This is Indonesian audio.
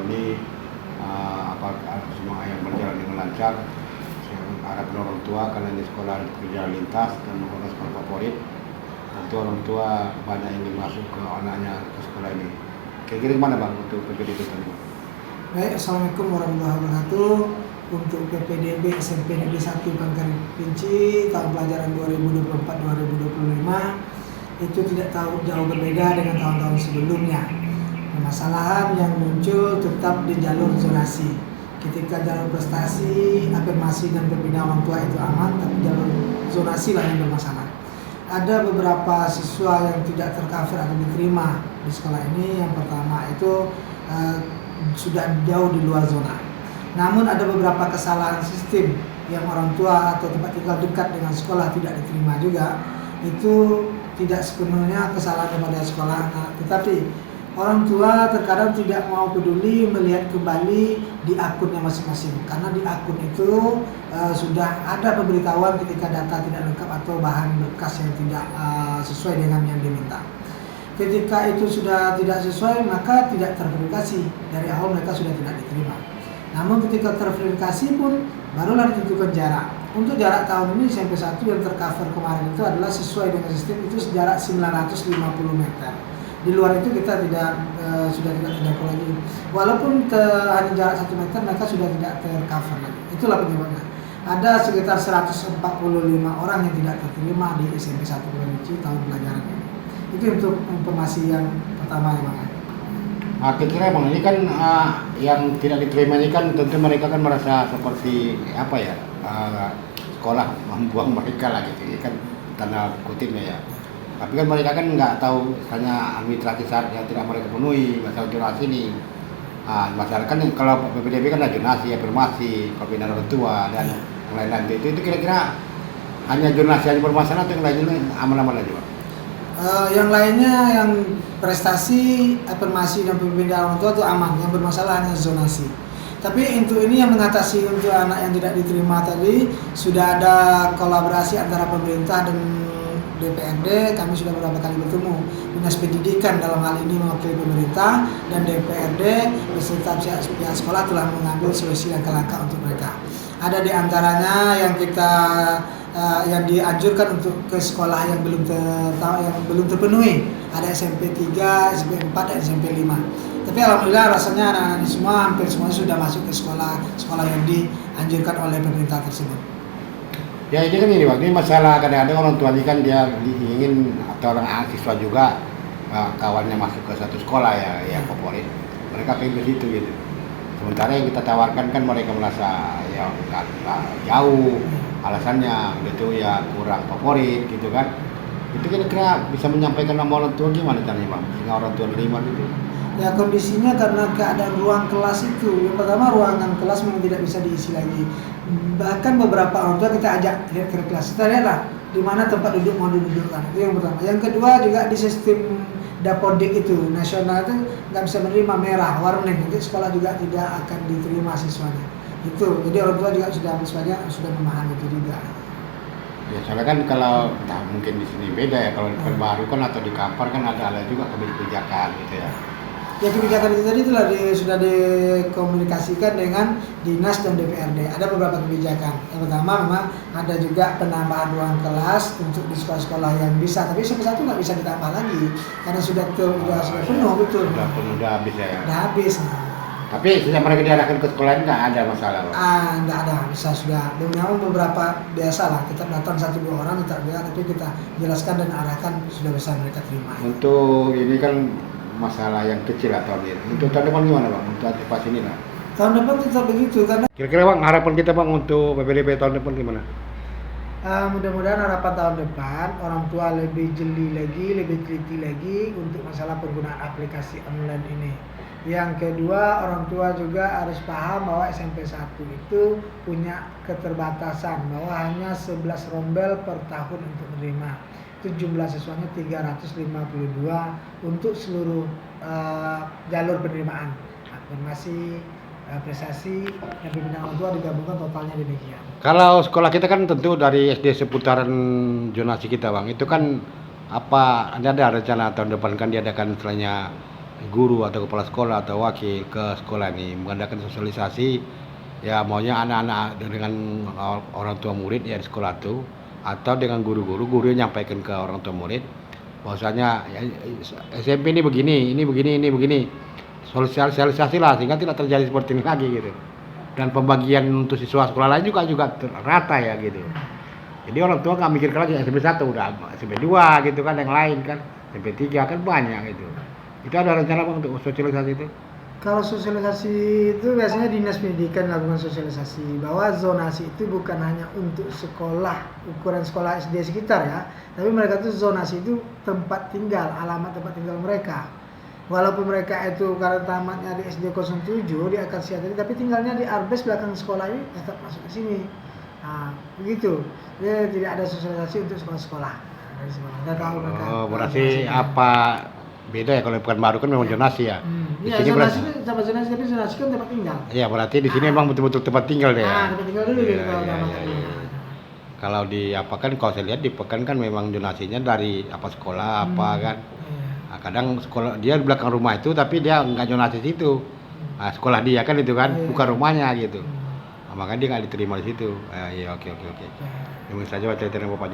tahun ini apakah semua yang berjalan dengan lancar. Saya harapkan orang tua karena ini sekolah berjalan lintas dan merupakan sekolah favorit. Tentu orang tua banyak ingin masuk ke anaknya ke sekolah ini. Kira-kira gimana Bang untuk PPDB tadi? Baik, Assalamualaikum warahmatullahi wabarakatuh. Untuk PPDB SMP Negeri 1 Pangkalan Pinci tahun pelajaran 2024-2025 itu tidak jauh berbeda dengan tahun-tahun sebelumnya. Permasalahan yang muncul tetap di jalur zonasi. Ketika jalur prestasi, afirmasi dan berpindah orang tua itu aman, tapi jalur zonasi lah yang bermasalah. Ada beberapa siswa yang tidak tercover atau diterima di sekolah ini. Yang pertama itu sudah jauh di luar zona. Namun ada beberapa kesalahan sistem yang orang tua atau tempat tinggal dekat dengan sekolah tidak diterima juga. Itu tidak sepenuhnya kesalahan daripada sekolah, tetapi orang tua terkadang tidak mau peduli melihat kembali di akunnya masing-masing, karena di akun itu sudah ada pemberitahuan ketika data tidak lengkap atau bahan berkas yang tidak sesuai dengan yang diminta. Ketika itu sudah tidak sesuai, maka tidak terverifikasi. Dari awal mereka sudah tidak diterima. Namun ketika terverifikasi pun barulah ditentukan jarak. Untuk jarak tahun ini SMP 1 yang tercover kemarin itu adalah sesuai dengan sistem itu jarak 950 meter. Di luar itu kita sudah tidak terjangkau lagi. Walaupun hanya jarak 1 meter, mereka sudah tidak tercover lagi. Itulah penyebabnya. Ada sekitar 145 orang yang tidak terterima di SMP 1 Pinci tahun pelajaran ini. Itu untuk informasi yang pertama ya Bang. Kira-kira Bang, ini kan yang tidak diterima ini kan tentu mereka kan merasa seperti apa ya, sekolah membuang mereka lah gitu, ini kan tanda kutipnya ya. Tapi kan mereka kan nggak tahu hanya administrasi syarat yang tidak mereka penuhi, masalah zonasi ini. Masalah kan kalau PPDB kan ada zonasi, afirmasi, pembinaan orang tua dan yang lain-lain. Itu kira-kira hanya zonasi aja bermasalah atau yang lainnya aman-aman aja Bang? Yang lainnya yang prestasi, afirmasi dan pembinaan orang tua itu aman. Yang bermasalah hanya zonasi. Tapi untuk ini yang mengatasi untuk anak yang tidak diterima tadi sudah ada kolaborasi antara pemerintah dan DPRD. Kami sudah beberapa kali bertemu. Dinas Pendidikan dalam hal ini mewakili pemerintah dan DPRD beserta pihak sekolah telah mengambil solusi langkah-langkah untuk mereka. Ada di antaranya yang dianjurkan untuk ke sekolah yang belum terpenuhi. Ada SMP 3, SMP 4 dan SMP 5. Tapi alhamdulillah rasanya anak-anak ini semua hampir semuanya sudah masuk ke sekolah yang dianjurkan oleh pemerintah tersebut. Ya ini kan ini Bang, ini masalah kadang-kadang orang tua ini kan dia ingin atau orang siswa juga kawannya masuk ke satu sekolah ya yang favorit. Mereka pengen ke situ gitu. Sementara yang kita tawarkan kan mereka merasa ya nggak jauh, alasannya gitu ya kurang favorit gitu kan. Itu kira-kira bisa menyampaikan sama orang tua gimana caranya Bang, sehingga orang tua terima gitu. Ya kondisinya karena keadaan ruang kelas itu, yang pertama ruangan kelas memang tidak bisa diisi lagi. Bahkan beberapa orang tua kita ajak lihat ke kelas, kita lihatlah di mana tempat duduk mau didudukkan. Itu yang pertama. Yang kedua juga di sistem Dapodik itu nasional itu nggak bisa menerima merah, warning, nanti sekolah juga tidak akan diterima siswanya. Itu, jadi orang tua juga sudah memahami itu juga. Ya soalnya kan kalau mungkin di sini beda ya, kalau di Pekanbaru kan atau di Kampar kan ada juga kebijakan gitu ya. Ya kebijakan itu tadi sudah dikomunikasikan dengan Dinas dan DPRD. Ada beberapa kebijakan. Yang pertama memang ada juga penambahan ruang kelas untuk di sekolah-sekolah yang bisa. Tapi SMP 1 nggak bisa ditambah lagi karena sudah penuh betul. Sudah habis ya. Sudah habis. Tapi sejak mereka diarahkan ke sekolah ini nggak ada masalah Bang? Nggak ada, bisa sudah. Memang beberapa biasa lah, kita datang 1-2 orang kita lihat, tapi kita jelaskan dan arahkan sudah bisa mereka terima. Untuk ini kan masalah yang kecil lah tahun ini. Untuk tahun depan gimana Bang? Untuk antisipasi ini lah. Tahun depan tetap begitu karena Kira-kira Bang harapan kita Bang untuk PPDB tahun depan gimana? mudah-mudahan harapan tahun depan orang tua lebih jeli lagi, lebih teliti lagi untuk masalah penggunaan aplikasi online ini. Yang kedua, orang tua juga harus paham bahwa SMP 1 itu punya keterbatasan bahwa hanya 11 rombel per tahun untuk menerima. Itu jumlah siswanya 352 untuk seluruh jalur penerimaan. Afirmasi, prestasi, dan pembinaan orang tua digabungkan totalnya demikian. Kalau sekolah kita kan tentu dari SD seputaran zonasi kita Bang, itu kan ada rencana tahun depan kan diadakan istilahnya guru atau kepala sekolah atau wakil ke sekolah ini mengadakan sosialisasi, ya maunya anak-anak dengan orang tua murid ya di sekolah itu, atau dengan guru yang nyampaikan ke orang tua murid bahwasanya ya, SMP ini begini, ini begini. Sosialisasi lah sehingga tidak terjadi seperti ini lagi gitu. Dan pembagian untuk siswa sekolah lain juga rata ya gitu. Jadi orang tua nggak mikir lagi SMP 1 udah SMP 2 gitu kan, yang lain kan SMP 3 kan banyak gitu. Itu ada rencana Bang untuk sosialisasi itu? Kalau sosialisasi itu biasanya dinas pendidikan lakukan sosialisasi bahwa zonasi itu bukan hanya untuk sekolah, ukuran sekolah SD sekitar ya, tapi mereka itu zonasi itu tempat tinggal, alamat tempat tinggal mereka. Walaupun mereka itu karena tamatnya di SD 07 di Akasia tadi, tapi tinggalnya di Arbes belakang sekolah ini tetap masuk ke sini. Nah, begitu. Jadi tidak ada sosialisasi untuk sekolah-sekolah. Dari sekolah. Nggak tahu mereka. Oh, berarti apa beda ya kalau bukan baru kan memang zonasi ya. Di Iya, sini zonasi berarti itu sama zonasi, tapi zonasi kan tempat tinggal. iya berarti di sini memang betul-betul tempat tinggal deh. Nah, tempat tinggal dulu Iya, gitu kalau iya, tamat. iya, iya. Kalau di apa kan kalau saya lihat di Pekan kan memang donasinya dari apa sekolah apa kan. Nah, kadang sekolah dia di belakang rumah itu tapi dia nggak donasi situ. Nah, sekolah dia kan itu kan bukan rumahnya gitu. Nah, makanya dia nggak diterima di situ. Iya oke. Demikian saja cerita Bapak